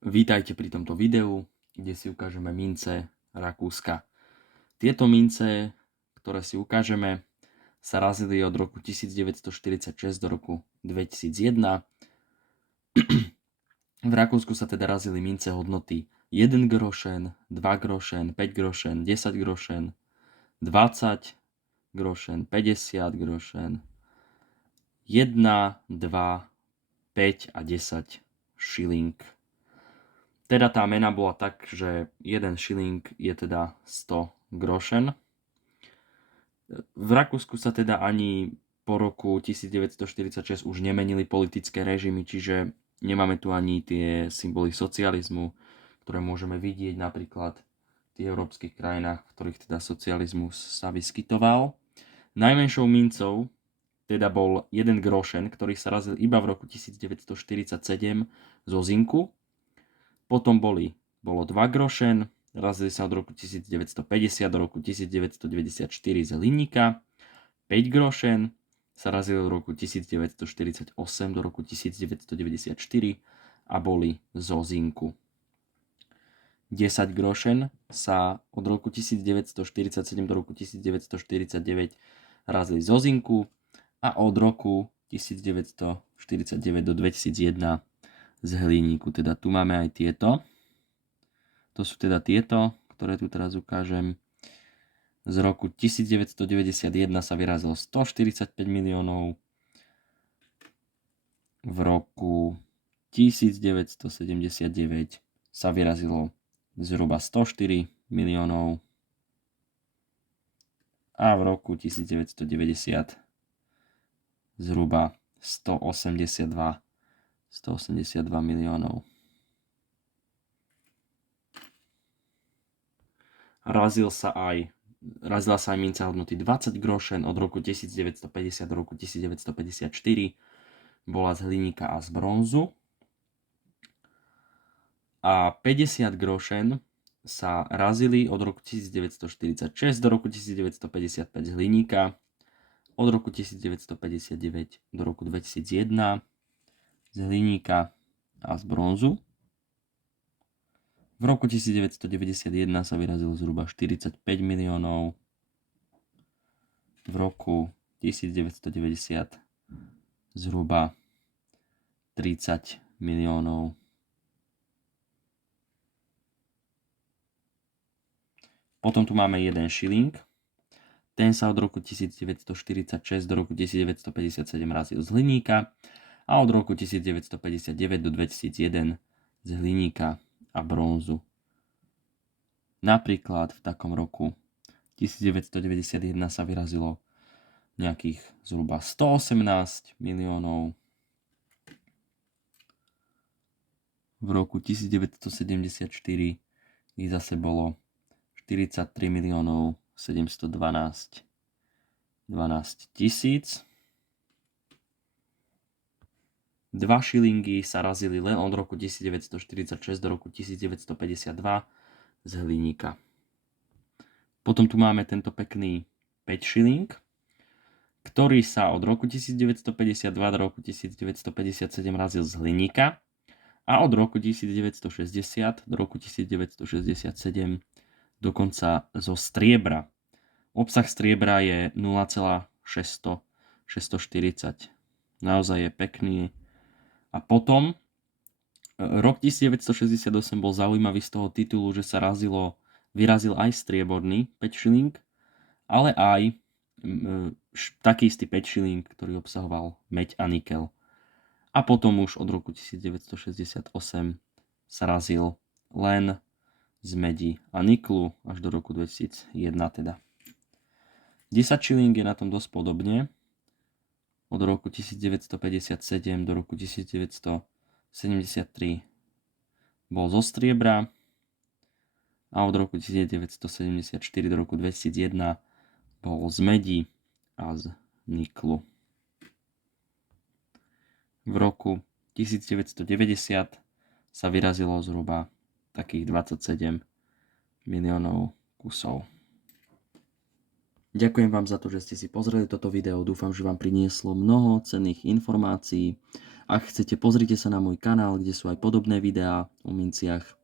Vítajte pri tomto videu, kde si ukážeme mince Rakúska. Tieto mince, ktoré si ukážeme, sa razili od roku 1946 do roku 2001. V Rakúsku sa teda razili mince hodnoty 1 grošen, 2 grošen, 5 grošen, 10 grošen, 20 grošen, 50 grošen, 1, 2, 5 a 10 šiling. Teda tá mena bola tak, že 1 šiling je teda 100 grošen. V Rakúsku sa teda ani po roku 1946 už nemenili politické režimy, čiže nemáme tu ani tie symboly socializmu, ktoré môžeme vidieť napríklad v tých európskych krajinách, v ktorých teda socializmus sa vyskytoval. Najmenšou mincov teda bol 1 grošen, ktorý sa razil iba v roku 1947 zo zinku. Potom bolo 2 grošen, razili sa od roku 1950 do roku 1994 z hliníka. 5 grošen sa razili od roku 1948 do roku 1994 a boli zo zinku. 10 grošen sa od roku 1947 do roku 1949 razili zo zinku a od roku 1949 do 2001 z hliníku. Teda tu máme aj tieto. To sú teda tieto, ktoré tu teraz ukážem. Z roku 1991 sa vyrazilo 145 miliónov. V roku 1979 sa vyrazilo zhruba 104 miliónov. A v roku 1990 zhruba 182 miliónov. Razila sa aj minca hodnoty 20 grošen od roku 1950 do roku 1954. Bola z hliníka a z bronzu. A 50 grošen sa razili od roku 1946 do roku 1955 z hliníka. Od roku 1959 do roku 2001 z hliníka a z bronzu. V roku 1991 sa vyrazilo zhruba 45 miliónov. V roku 1990 zhruba 30 miliónov. Potom tu máme 1 šiling. Ten sa od roku 1946 do roku 1957 razil z hliníka a od roku 1959 do 2001 z hliníka a bronzu. Napríklad v takom roku 1991 sa vyrazilo nejakých zhruba 118 miliónov. V roku 1974 ich zase bolo 43 miliónov 712 tisíc. 2 šilingy sa razili len od roku 1946 do roku 1952 z hliníka. Potom tu máme tento pekný 5 šiling, ktorý sa od roku 1952 do roku 1957 razil z hliníka a od roku 1960 do roku 1967 dokonca zo striebra. Obsah striebra je 0,640. Naozaj je pekný. A potom rok 1968 bol zaujímavý z toho titulu, že sa vyrazil aj strieborný 5 šiling, ale aj taký istý 5 šiling, ktorý obsahoval meď a nikel. A potom už od roku 1968 sa razil len z medi a niklu až do roku 2001 teda. 10 šiling je na tom dosť podobne. Od roku 1957 do roku 1973 bol zo striebra a od roku 1974 do roku 2001 bol z medi a z niklu. V roku 1990 sa vyrazilo zhruba takých 27 miliónov kusov. Ďakujem vám za to, že ste si pozreli toto video. Dúfam, že vám prinieslo mnoho cenných informácií Ak chcete, pozrite sa na môj kanál, kde sú aj podobné videá o minciach.